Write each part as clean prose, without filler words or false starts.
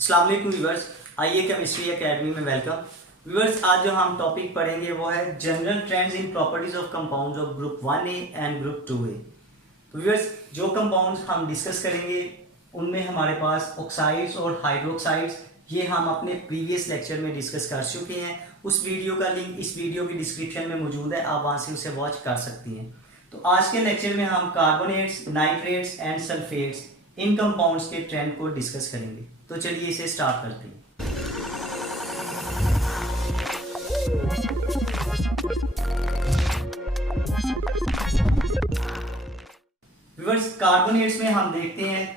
अस्सलाम वालेकुम व्यूअर्स, आइए केमिस्ट्री एकेडमी में वेलकम। व्यूअर्स, आज जो हम टॉपिक पढ़ेंगे वो है general trends in properties of compounds of group 1A and group 2A। तो व्यूअर्स, जो कंपाउंड्स हम डिस्कस करेंगे उनमें हमारे पास ऑक्साइड्स और हाइड्रोक्साइड्स, ये हम अपने प्रीवियस लेक्चर में डिस्कस कर चुके हैं। उस वीडियो का लिंक इस वीडियो की डिस्क्रिप्शन में मौजूद है, आप वहाँ से उसे वॉच कर सकती हैं। तो आज के लेक्चर में हम carbonates, nitrates and sulphates, in compounds के ट्रेंड को डिस्कस करेंगे। तो चलिए इसे स्टार्ट करते हैं। व्यूअर्स, कार्बोनेट्स में हम देखते हैं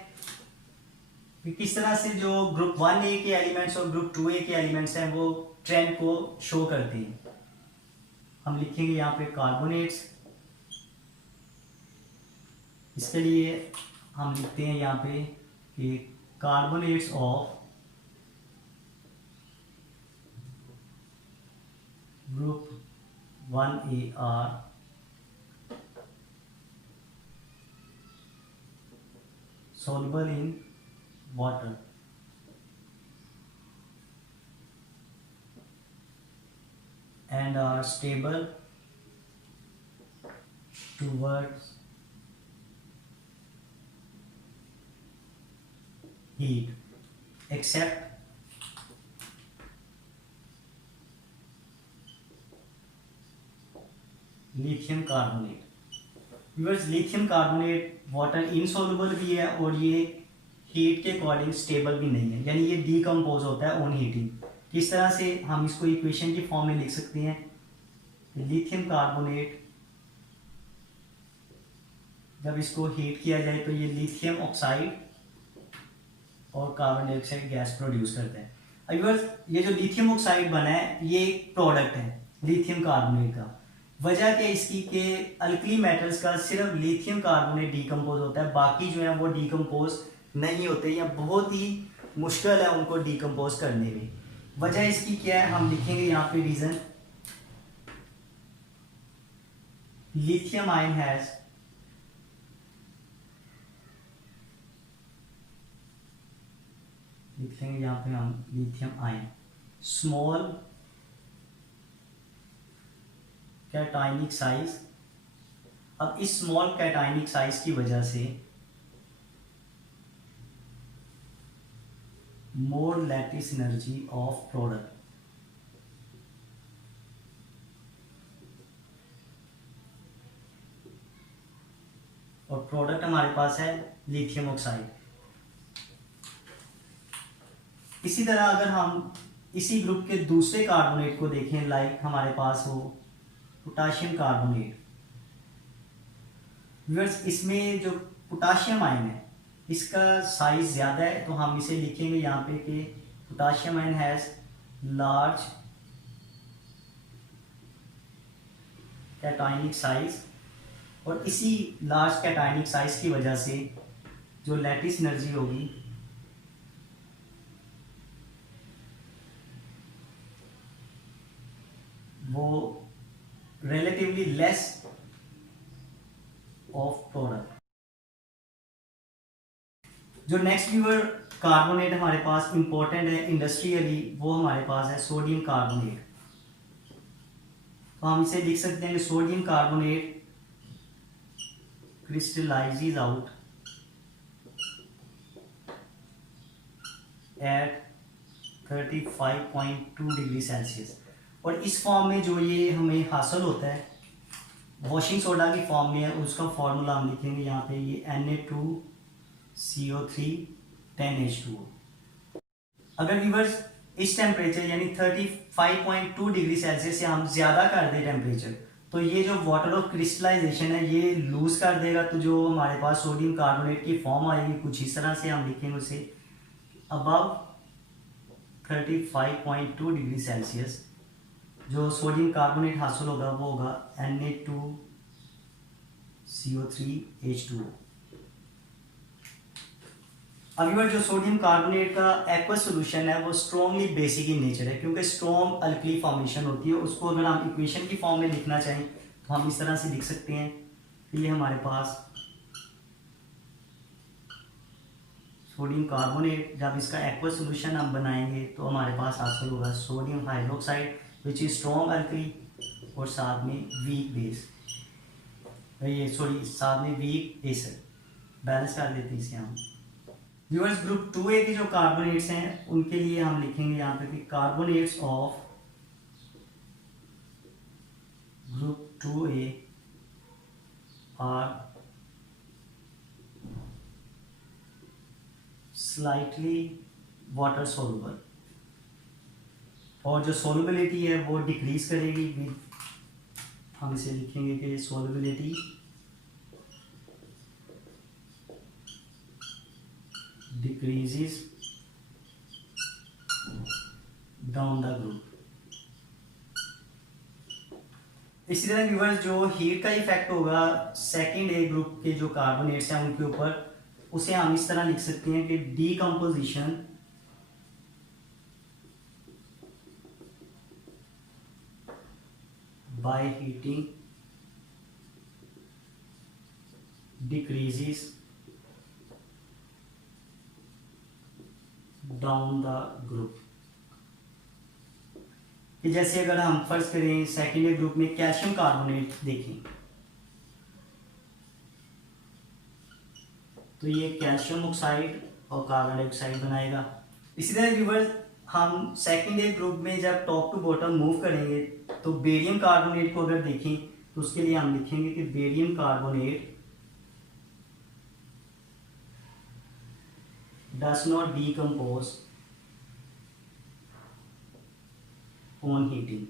कि किस तरह से जो ग्रुप 1A के एलिमेंट्स और ग्रुप 2A के एलिमेंट्स हैं वो ट्रेंड को शो करते हैं। हम लिखेंगे यहाँ पे कार्बोनेट्स, इसके लिए हम लिखते हैं यहाँ पे कि carbonates of group 1A are soluble in water and are stable towards heat except lithium carbonate. Viewers, lithium carbonate water insoluble भी है और ये हीट के अकॉर्डिंग स्टेबल भी नहीं है, यानी ये डीकम्पोज होता है ऑन हीटिंग। किस तरह से हम इसको इक्वेशन की फॉर्म में लिख सकते हैं? लिथियम कार्बोनेट जब इसको हीट किया जाए तो ये लिथियम ऑक्साइड और कार्बन डाइऑक्साइड गैस प्रोड्यूस करता है। व्यूअर्स, ये जो लिथियम ऑक्साइड बना है ये एक प्रोडक्ट है लिथियम कार्बोनेट का। वजह क्या इसकी कि अल्कली मेटल्स का सिर्फ लिथियम कार्बोनेट डीकम्पोज होता है, बाकी जो है वो डीकम्पोज नहीं होते या बहुत ही मुश्किल है उनको डीकम्पोज करने में। वजह इसकी क्या है, हम लिखेंगे यहाँ पे रीजन। लिथियम आयन हैज लिखेंगे यहाँ पे हम lithium ion small cationic size. अब इस स्मॉल कैटायनिक साइज की वजह से मोर लैटिस एनर्जी ऑफ प्रोडक्ट, और प्रोडक्ट हमारे पास है लिथियम ऑक्साइड। इसी तरह अगर हम इसी ग्रुप के दूसरे कार्बोनेट को देखें, लाइक हमारे पास हो पोटाशियम कार्बोनेट। व्यूअर्स, इसमें जो पोटाशियम आयन है इसका साइज ज़्यादा है, तो हम इसे लिखेंगे यहाँ पे कि potassium ion has large cationic size, और इसी लार्ज कैटायनिक साइज की वजह से जो लैटिस एनर्जी होगी वो relatively less of product। जो नेक्स्ट व्यूअर कार्बोनेट हमारे पास इंपॉर्टेंट है इंडस्ट्रियली, वो हमारे पास है सोडियम कार्बोनेट। तो हम इसे लिख सकते हैं कि sodium carbonate crystallises out at 35.2 degree Celsius. और इस फॉर्म में जो ये हमें हासिल होता है वॉशिंग सोडा की फॉर्म में है, उसका फॉर्मूला हम लिखेंगे यहाँ पे, ये Na2CO3 10H2O। अगर व्यूअर्स इस टेम्परेचर यानी 35.2 डिग्री सेल्सियस से हम ज़्यादा कर दें टेम्परेचर, तो ये जो वाटर ऑफ क्रिस्टलाइजेशन है ये लूज कर देगा। तो जो हमारे पास सोडियम कार्बोनेट की फॉर्म आएगी कुछ इस तरह से, हम लिखेंगे उसे अबव 35.2 डिग्री सेल्सियस जो सोडियम कार्बोनेट हासिल होगा वो होगा Na2CO3H2O। अब जो सोडियम कार्बोनेट का एक्वस सॉल्यूशन है वो स्ट्रॉन्गली बेसिक इन नेचर है, क्योंकि स्ट्रॉन्ग अल्कली फॉर्मेशन होती है। उसको अगर हम इक्वेशन की फॉर्म में लिखना चाहें तो हम इस तरह से लिख सकते हैं कि ये हमारे पास सोडियम कार्बोनेट, जब इसका एक्वा सोल्यूशन हम बनाएंगे तो हमारे पास हासिल होगा sodium hydroxide which is strong alkali और साथ में वीक बेस, ये सॉरी साथ में वीक एसिड। बैलेंस कर लेते हैं इसे हम। व्यूअर्स ग्रुप 2A के जो कार्बोनेट्स हैं उनके लिए हम लिखेंगे यहाँ पे कि carbonates of group 2A are slightly water soluble, और जो सोलुबिलिटी है वो डिक्रीज करेगी विद, हम इसे लिखेंगे कि solubility decreases down the group. इसी तरह व्यूअर्स जो हीट का इफेक्ट होगा सेकेंड ए ग्रुप के जो कार्बोनेट्स हैं उनके ऊपर, उसे हम इस तरह लिख सकते हैं कि decomposition by heating decreases down the group. कि जैसे अगर हम फर्ज करें सेकेंड ग्रुप में कैल्शियम कार्बोनेट देखें तो ये कैल्शियम ऑक्साइड और कार्बन डाइऑक्साइड बनाएगा। इसी तरह व्यूअर्स हम सेकेंड ग्रुप में जब टॉप टू बॉटम मूव करेंगे तो बेरियम कार्बोनेट को अगर देखें तो उसके लिए हम लिखेंगे कि barium carbonate does not decompose on heating।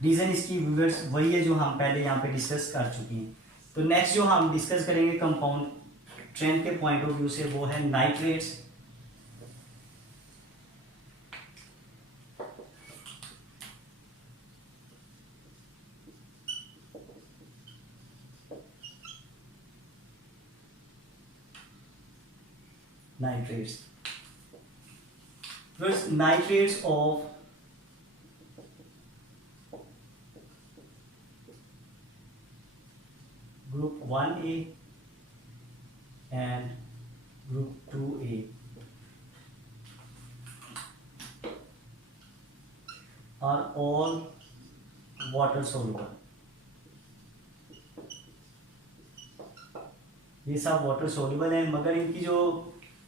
Reason इसकी व्यूअर्स वही है जो हम पहले यहाँ पे डिस्कस कर चुके हैं। तो नेक्स्ट जो हम डिस्कस करेंगे कंपाउंड ट्रेंड के पॉइंट ऑफ व्यू से वो है nitrates. Nitrates of group 1A and group 2A are all water soluble। ये सब वाटर सोल्यूबल है, मगर इनकी जो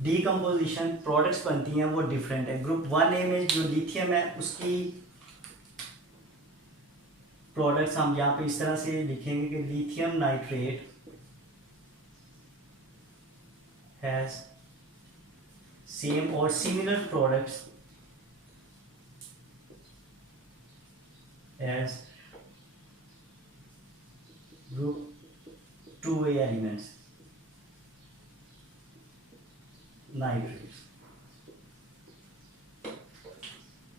डीकम्पोजिशन प्रोडक्ट्स बनती हैं वो डिफरेंट है। ग्रुप 1A में जो लिथियम है उसकी प्रोडक्ट्स हम यहाँ पे इस तरह से लिखेंगे कि लिथियम नाइट्रेट हैज सेम और similar products age group 2A elements nitrates.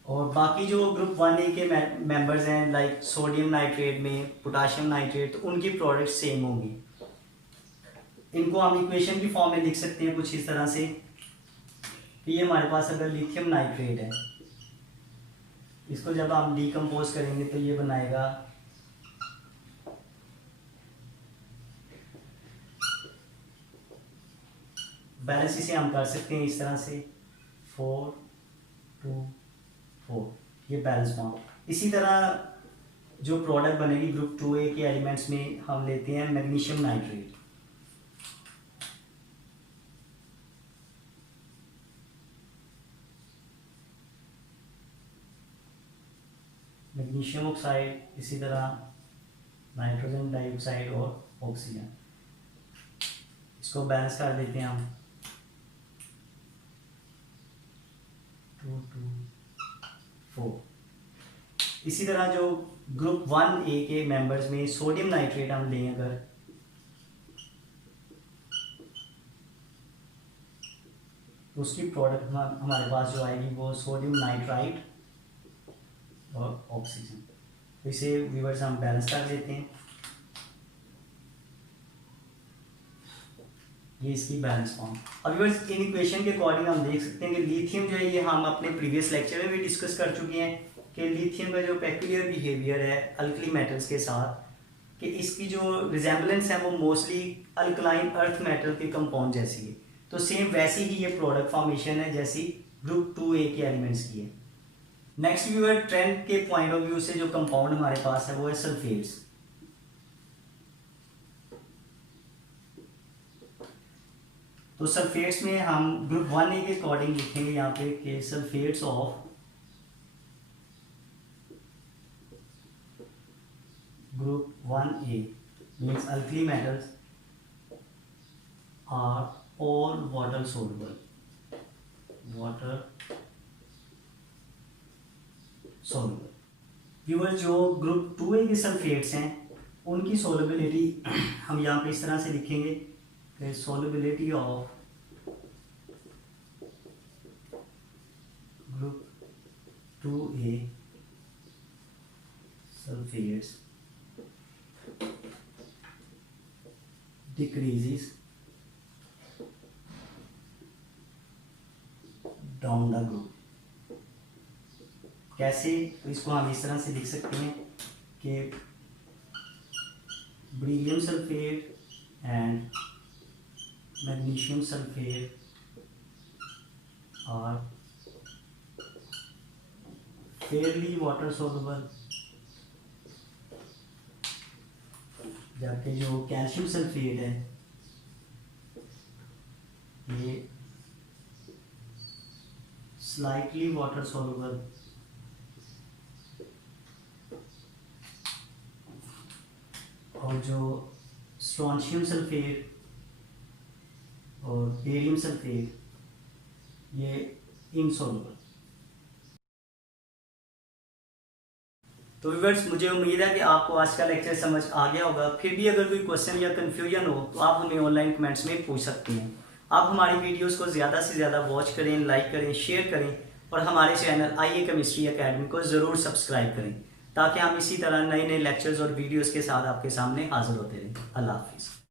और बाकी जो ग्रुप 1A के मेंबर्स हैं लाइक सोडियम नाइट्रेट में पोटाशियम नाइट्रेट, तो उनकी प्रोडक्ट्स सेम होंगी। इनको हम इक्वेशन की फॉर्म में लिख सकते हैं कुछ इस तरह से कि ये हमारे पास अगर लिथियम नाइट्रेट है, इसको जब हम डीकम्पोज करेंगे तो ये बनाएगा बैलेंस, इसे हम कर सकते हैं इस तरह से 4 2 4, ये बैलेंस फॉर्म। इसी तरह जो प्रोडक्ट बनेगी ग्रुप 2A के एलिमेंट्स में हम लेते हैं मैग्नीशियम नाइट्रेट। मैग्नीशियम ऑक्साइड, इसी तरह नाइट्रोजन डाइऑक्साइड और ऑक्सीजन, इसको बैलेंस कर देते हैं हम 2 2 4। इसी तरह जो ग्रुप 1A के मेंबर्स में सोडियम नाइट्रेट हम लें अगर, तो उसकी प्रोडक्ट हमारे पास जो आएगी वो सोडियम नाइट्राइट और ऑक्सीजन। तो इसे व्यूअर्स हम बैलेंस कर देते हैं, ये इसकी बैलेंस फॉर्म। अब व्यूअर्स इन इक्वेशन के अकॉर्डिंग हम देख सकते हैं कि लिथियम जो है ये हम अपने प्रीवियस लेक्चर में भी डिस्कस कर चुके हैं कि लिथियम का जो पेक्यूलियर बिहेवियर है अल्कली मेटल्स के साथ, कि इसकी जो रिजेंबलेंस है वो मोस्टली अल्कलाइन अर्थ मेटल के कंपाउंड जैसी है। तो सेम वैसी ही ये प्रोडक्ट फॉर्मेशन है जैसी ग्रुप 2A के एलिमेंट्स की है। नेक्स्ट व्यूअर, ट्रेंड के पॉइंट ऑफ व्यू से जो कंपाउंड हमारे पास है वो है सल्फेट्स। तो सल्फेट्स में हम ग्रुप 1A के अकॉर्डिंग लिखेंगे यहाँ पे कि sulphates of group 1A means alkali metals are all water soluble, viewer जो ग्रुप 2A के सल्फेट्स हैं उनकी सोलबिलिटी हम यहाँ पे इस तरह से लिखेंगे कि solubility of group 2A sulphates decreases down the group। कैसे? तो इसको हम इस तरह से लिख सकते हैं कि beryllium sulphate and magnesium sulphate are fairly water soluble, जबकि जो कैल्शियम सल्फेट है ये स्लाइटली वाटर सोलुबल और जो स्ट्रोंशियम सल्फेट और बेरियम सल्फेट ये इनसोलुबल। तो व्यूअर्स, मुझे उम्मीद है कि आपको आज का लेक्चर समझ आ गया होगा। फिर भी अगर कोई क्वेश्चन या कन्फ्यूजन हो तो आप हमें ऑनलाइन कमेंट्स में पूछ सकते हैं। आप हमारी वीडियोस को ज़्यादा से ज़्यादा वॉच करें, लाइक करें, शेयर करें और हमारे चैनल आईए केमिस्ट्री एकेडमी को ज़रूर सब्सक्राइब करें ताकि हम इसी तरह नए नए लेक्चर्स और वीडियोज़ के साथ आपके सामने हाजिर होते रहें। अल्लाह हाफिज़।